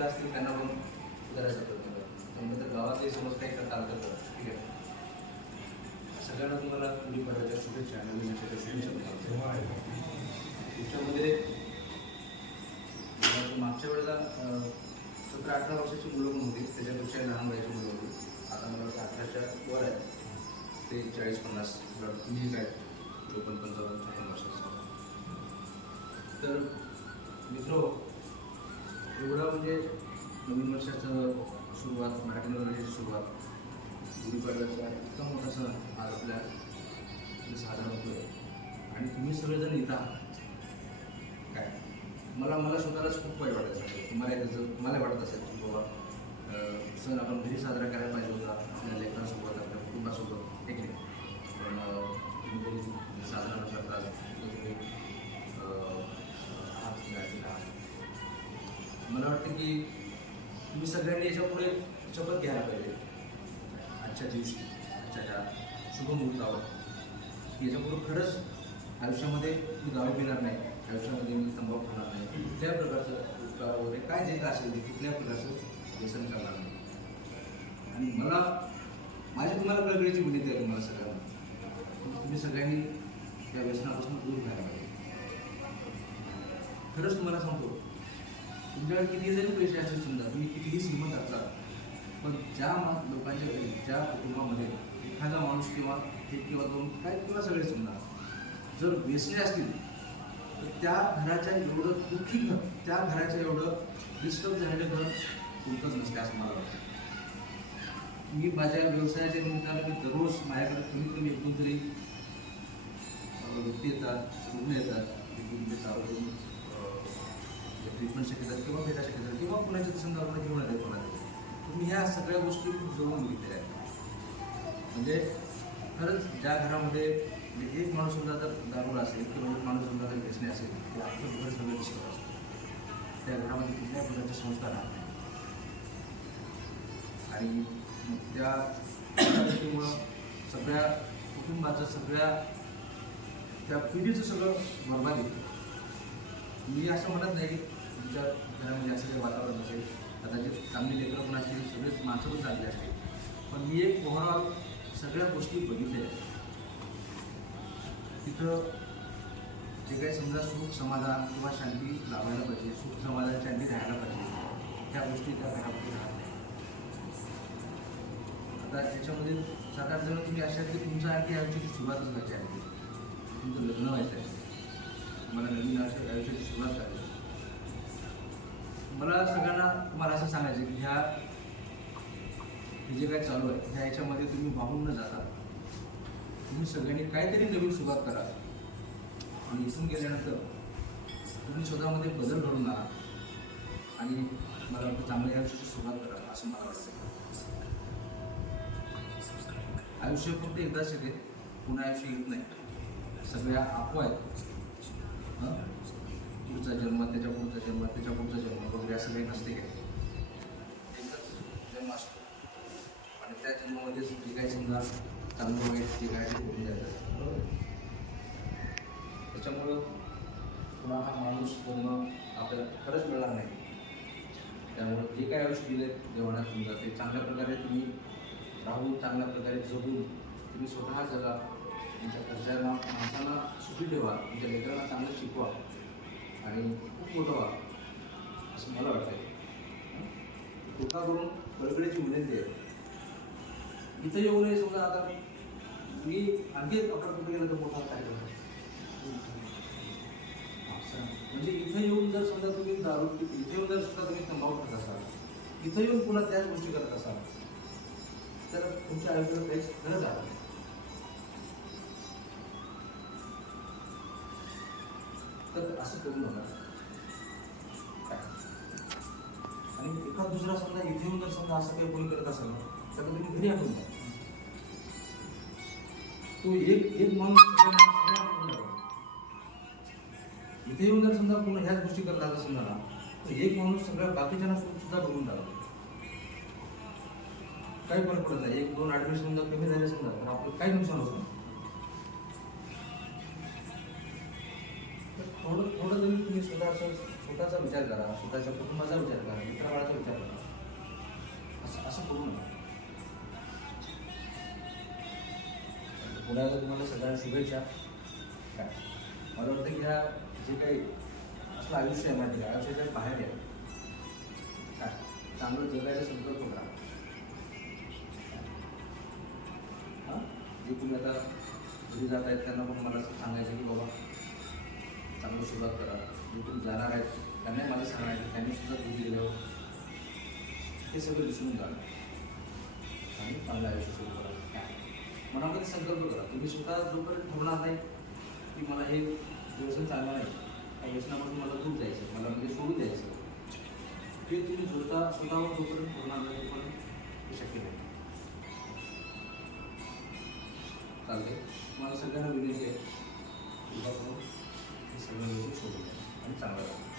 मित्र असतील त्यांना पण सुधारायचा प्रयत्न करतो. त्यामुळे तर गावातही समज काही करता आलं तर ठीक आहे. सगळ्यांना तुम्हाला गुढीपाडव्याच्या शुभेच्छा. नवीन त्याच्यामध्ये मागच्या वेळेला 17-18 वर्षाची मुलं पण होती, त्याच्यापेक्षा लहान वयाची मुलं होती. आता मला वाटतं 18च्या वर आहे ते 40-50 तुम्ही काय 54-55 वर्षाचं. तर मित्र एवढं म्हणजे नवीन वर्षाचं सुरुवात, मराठी नवीन वर्षाची सुरुवात, गुढीपाडव्याचा इतका मोठा सण आज आपल्या साजरा होतो आहे. आणि तुम्ही सगळेजण येता काय मला स्वतःलाच खूप वाईट वाटायचं. तुम्हाला वाटत असेल की बाबा सण आपण घरी साजरा करायला पाहिजे होता, आपल्या लेकरांसोबत, आपल्या कुटुंबासोबत, ठीक आहे. पण तुम्ही घरी साजरा न करता तुम्ही मला वाटतं की तुम्ही सगळ्यांनी याच्यापुढे शपथ घ्यायला पाहिजे आजच्या दिवशी, आजच्या ह्या शुभमुहूर्तावर, की याच्यापुढे खरंच आयुष्यामध्ये मी दारू पिणार नाही, आयुष्यामध्ये मी तंबाखू खाणार नाही, कुठल्याही प्रकारचं गुटखा वगैरे काय जे काय असेल ते कुठल्याही प्रकारचं व्यसन करणार नाही. आणि माझी तुम्हाला कळकळीची विनंती आहे तुम्हाला सगळ्यांना, तुम्ही सगळ्यांनी या व्यसनापासून दूर राहायला पाहिजे. खरंच तुम्हाला सांगतो, तुमच्याकडे कितीही जरी पैसे असेल, समजा तुम्ही कितीही श्रीमंत असला, पण ज्या लोकांच्या घरी, ज्या कुटुंबामध्ये एखादा माणूस किंवा एक किंवा दोन काय किंवा सगळे समजा जर व्यसने असतील, तर त्या घराच्या एवढं दुःखी घर, त्या घराच्या एवढं डिस्टर्ब झालेलं घर कोणतंच नसते असं मला वाटतं. मी माझ्या व्यवसायाच्या निमित्तानं मी दररोज माझ्याकडे कमीत कमी एकूण तरी व्यक्ती येतात, रुग्ण येतात, ते चालू करून ट्रीटमेंटसाठी येतात किंवा भेटासाठी येतात किंवा कुणाच्या संदर्भात घेऊन येतात कोणाला. तुम्ही ह्या सगळ्या गोष्टी खूप जवळून बघितलेल्या आहेत. म्हणजे खरंच ज्या घरामध्ये एक माणूस समजा जर दारूला असेल किंवा एक माणूस समजा जर व्यसनी असेल, तर आपलं घर सगळं दिसत असतं. त्या घरामध्ये कुठल्याही प्रकारचे संस्कार राहत नाही. आणि त्या गोष्टीमुळं सगळ्या कुटुंबाचं, सगळ्या त्या पिढीचं सगळं बरबाद येतं. मी असं म्हणत नाही की तुमच्या घरामध्ये असं काही वातावरण असेल, कदाचित चांगली लेकरं पण असतील, सगळेच माणसं पण चांगली असतील, पण मी एक ओव्हरऑल सगळ्या गोष्टी बघितल्या आहेत. तिथं जे काही समजा सुख समाधान किंवा शांती लावायला पाहिजे, सुख समाधान शांती राहायला पाहिजे, त्या गोष्टी त्या घरामध्ये राहत नाही. आता त्याच्यामध्ये 7-8 जण तुम्ही अशा की तुमचं आणखी आयुष्याची सुरुवातच व्हायची आहे, तुमचं लग्न व्हायचं आहे, तुम्हाला नवीन आयुष्याची सुरुवात करायची. मला सगळ्यांना तुम्हाला असं सांगायचं की हे जे काय चालू आहे ह्या याच्यामध्ये तुम्ही वाहून न जाता तुम्ही सगळ्यांनी काहीतरी नवीन सुरुवात करा. आणि इथून गेल्यानंतर तुम्ही स्वतःमध्ये बदल घडून आणा आणि मला वाटतं चांगल्या आयुष्याची सुरुवात करा असं मला वाटतं. आयुष्य फक्त एकदाच येते, पुन्हा आयुष्य येत नाही. सगळ्या अफवा आहेत. पुढचा जन्म, त्याच्या पुढचा जन्म, त्याच्या पुढचा जन्म वगैरे असं काही नसते काय. एकच जन्म असतो आणि त्या जन्मामध्येच जे काही समजा चांगलं वाईट जे काय ते होऊन जायचं. बरोबर. त्याच्यामुळं पुन्हा हा माणूस जन्म आपल्याला खरंच मिळणार नाही. त्यामुळं जे काय आयुष्य दिले देवाना समजा ते चांगल्या प्रकारे तुम्ही राहून, चांगल्या प्रकारे जगून तुम्ही स्वतः जगा, तुमच्या घरच्यांना माणसांना सुखी ठेवा, तुमच्या लेकरांना चांगलं शिकवा आणि खूप मोठं व्हा असं मला वाटतं. कृपा करून कळकळीची विनंती आहे. इथं येऊ नये समजा. आता मी आणखी आपण कुठे गेलं तर मोठा काय करतो म्हणजे इथं येऊन जर समजा तुम्ही दारू, इथे येऊन जर सुद्धा तुम्ही तंबाखू खात असाल, इथं येऊन पुन्हा त्याच गोष्टी करत असाल तर तुमच्या आयुष्याला काहीच गरज आहे. तर असं करू नका. आणि एखाद दुसरा समजा इथे येऊन जर समजा असं काही कोणी करत असेल तर तुम्ही घरी आणून द्या. तो एक माणूस इथे येऊन जर समजा पूर्ण ह्याच गोष्टी करत राहत समजा ना, तर एक माणूस सगळ्या बाकीच्यांना सुद्धा बघून टाकतो. काही फरक पडत नाही. 1-2 आठवडे समजा कमी झाले समजा तर आपलं काही नुकसान होत नाही. थोडं जरी तुम्ही स्वतः स्वतःचा विचार करा, स्वतःच्या कुटुंबाचा विचार करा, मित्रबाळाचा विचार करा. असं असं करू नका. पुण्याला तुम्हाला सगळ्यांना शुभेच्छा. काय मला वाटतं की ह्या जे काही आपलं आयुष्य आहे माहिती आहे, आयुष्याच्या बाहेर आहे काय चांगलं जगायला संकल्प करा. हां, जे तुम्ही आता घरी जात आहेत त्यांना पण मला असं सांगायचं की बाबा चांगलं सुरुवात करा. जे तुम्ही जाणार आहेत त्यांनाही मला सांगायचं, त्यांनी सुद्धा घरी गेल्यावर हे सगळं विसरून जाणं आणि चांगलं आयुष्य सुरू करा. मनामध्ये संकल्प करा. तुम्ही स्वतः जोपर्यंत ठरवणार नाही की मला हे व्यसन चालणार नाही, त्या व्यसनापासून मला दूर जायचं, मला म्हणजे सोडून द्यायचं, ते तुम्ही स्वतःवर जोपर्यंत ठरवणार नाही तोपर्यंत हे शक्य नाही. चालते. मला सगळ्यांना विनंती आहे कृपा करून हे सगळं व्यवस्थित सोडून द्या आणि चांगलं करा.